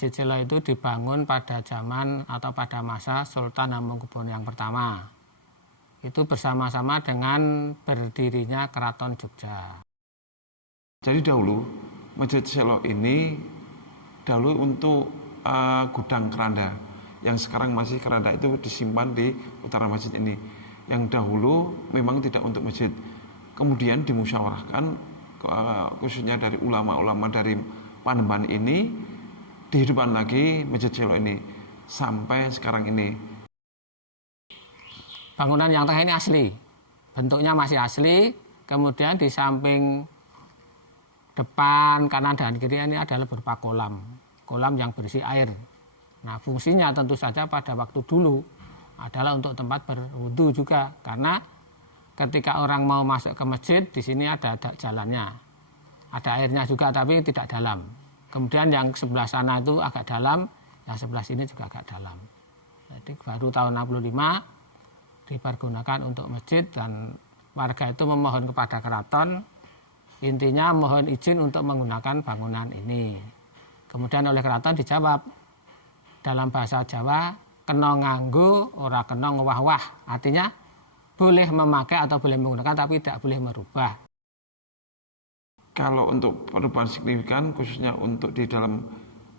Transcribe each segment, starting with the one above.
Masjid Selo itu dibangun pada zaman atau pada masa Sultan Hamengkubuwono yang pertama. Itu bersama-sama dengan berdirinya Keraton Jogja. Jadi dahulu Masjid Selo ini dahulu untuk gudang keranda, yang sekarang masih keranda itu disimpan di utara masjid ini. Yang dahulu memang tidak untuk masjid. Kemudian dimusyawarahkan khususnya dari ulama-ulama dari Panembahan ini, dihidupkan lagi Masjid Selo ini sampai sekarang ini. Bangunan yang tengah ini asli, bentuknya masih asli. Kemudian di samping depan, kanan dan kiri ini adalah berupa kolam yang berisi air. Nah, fungsinya tentu saja pada waktu dulu adalah untuk tempat berwudu juga, karena ketika orang mau masuk ke masjid di sini ada jalannya. Ada airnya juga tapi tidak dalam. Kemudian yang sebelah sana itu agak dalam, yang sebelah sini juga agak dalam. Jadi baru tahun 65 dipergunakan untuk masjid dan warga itu memohon kepada keraton, intinya mohon izin untuk menggunakan bangunan ini. Kemudian oleh keraton dijawab dalam bahasa Jawa, kena nganggo, ora kena ngowah-wah. Artinya boleh memakai atau boleh menggunakan tapi tidak boleh merubah. Kalau untuk perubahan signifikan khususnya untuk di dalam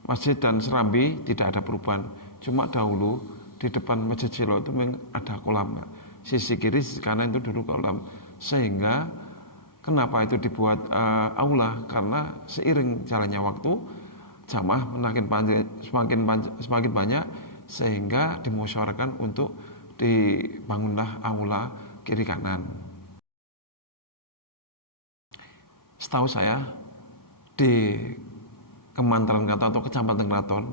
masjid dan serambi tidak ada perubahan. Cuma dahulu di depan Masjid Selo itu memang ada kolam. Sisi kiri, sisi kanan itu dulu kolam. Sehingga kenapa itu dibuat aula? Karena seiring jalannya waktu jamaah semakin banyak sehingga dimusyawarahkan untuk dibangunlah aula kiri kanan. Setahu saya di Kemanteran Keraton atau Kecamatan Keraton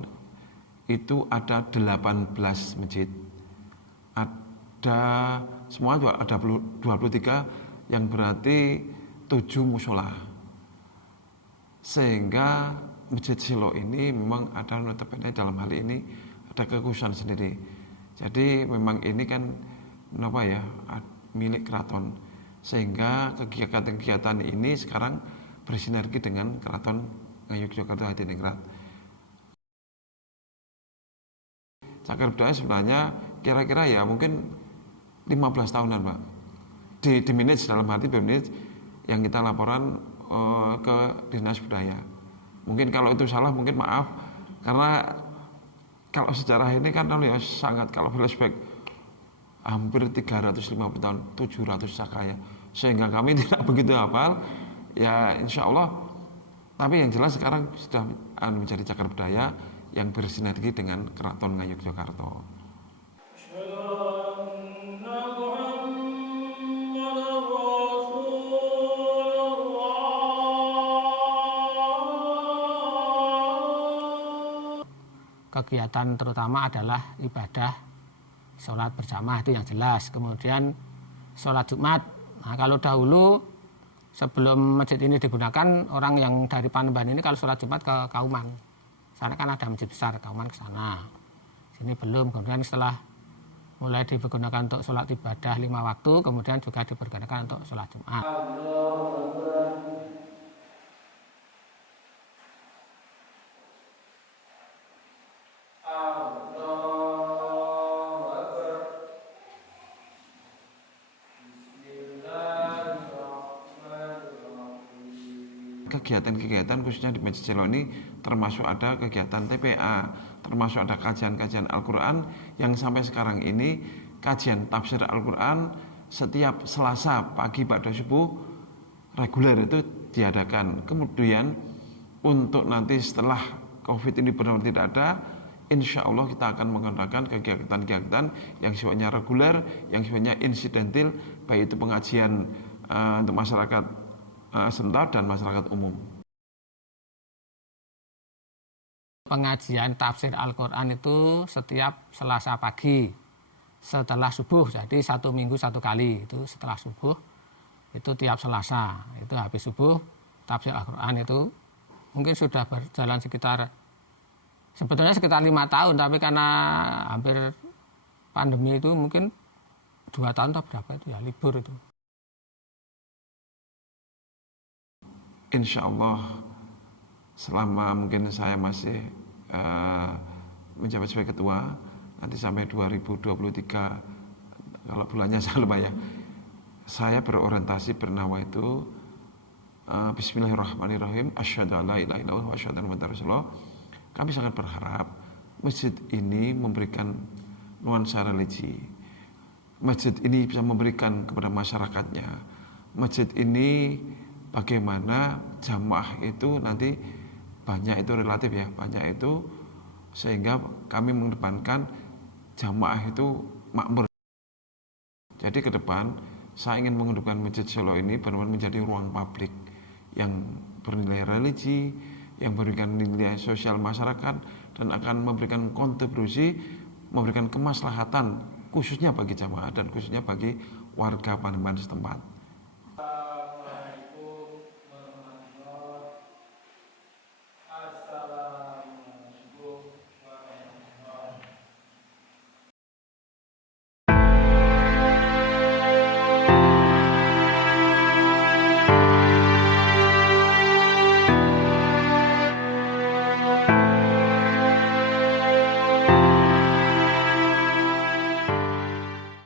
itu ada 18 masjid. Ada semua ada 23 yang berarti 7 musola. Sehingga Masjid Selo ini memang ada notabene dalam hal ini ada kekhususan sendiri. Jadi memang ini kan milik keraton. Sehingga kegiatan-kegiatan ini sekarang bersinergi dengan Keraton Ngayogyakarta Hadiningrat. Cagar budaya sebenarnya kira-kira ya mungkin 15 tahunan Pak. Di manage dalam arti manage yang kita laporan ke Dinas Budaya. Mungkin kalau itu salah mungkin maaf, karena kalau sejarah ini kan sangat, kalau flashback hampir 350 tahun, 700 sakaya, sehingga kami tidak begitu hafal ya, insya Allah. Tapi yang jelas sekarang sudah menjadi cagar budaya yang bersinergi dengan Keraton Ngayogyakarta. Kegiatan terutama adalah ibadah sholat berjamaah, itu yang jelas. Kemudian sholat Jumat. Nah, kalau dahulu sebelum masjid ini digunakan, orang yang dari Panembahan ini kalau sholat Jumat ke Kauman. Sana kan ada masjid besar, Kauman ke sana. Sini belum. Kemudian setelah mulai digunakan untuk sholat ibadah 5 waktu, kemudian juga dipergunakan untuk sholat Jumat. Kegiatan-kegiatan khususnya di Masjid Selo ini termasuk ada kegiatan TPA, termasuk ada kajian-kajian Al-Quran yang sampai sekarang ini kajian tafsir Al-Quran setiap Selasa pagi pada subuh reguler itu diadakan. Kemudian untuk nanti setelah COVID ini benar-benar tidak ada, insya Allah kita akan mengadakan kegiatan-kegiatan yang sifatnya reguler, yang sifatnya insidentil, baik itu pengajian untuk masyarakat sebentar dan masyarakat umum. Pengajian tafsir Al-Quran itu setiap Selasa pagi setelah subuh, jadi 1 minggu 1 kali. Itu setelah subuh, itu tiap Selasa. Itu habis subuh, tafsir Al-Quran itu mungkin sudah berjalan sebetulnya sekitar 5 tahun, tapi karena hampir pandemi itu mungkin 2 tahun atau berapa itu ya, libur itu. Insya Allah selama mungkin saya masih menjabat sebagai ketua, nanti sampai 2023 kalau bulannya saya lupa ya. Saya berorientasi bernawa itu Bismillahirrahmanirrahim, asyhadu an la ilaha illallah wa asyhadu anna muhammadar rasulullah. Kami sangat berharap masjid ini memberikan nuansa religi. Masjid ini bisa memberikan kepada masyarakatnya. Masjid ini bagaimana jamaah itu nanti banyak, itu relatif ya, banyak itu sehingga kami mengedepankan jamaah itu makmur. Jadi ke depan saya ingin menghidupkan Masjid Solo ini benar-benar menjadi ruang publik yang bernilai religi, yang memberikan nilai sosial masyarakat, dan akan memberikan kontribusi, memberikan kemaslahatan khususnya bagi jamaah dan khususnya bagi warga Pademangan setempat.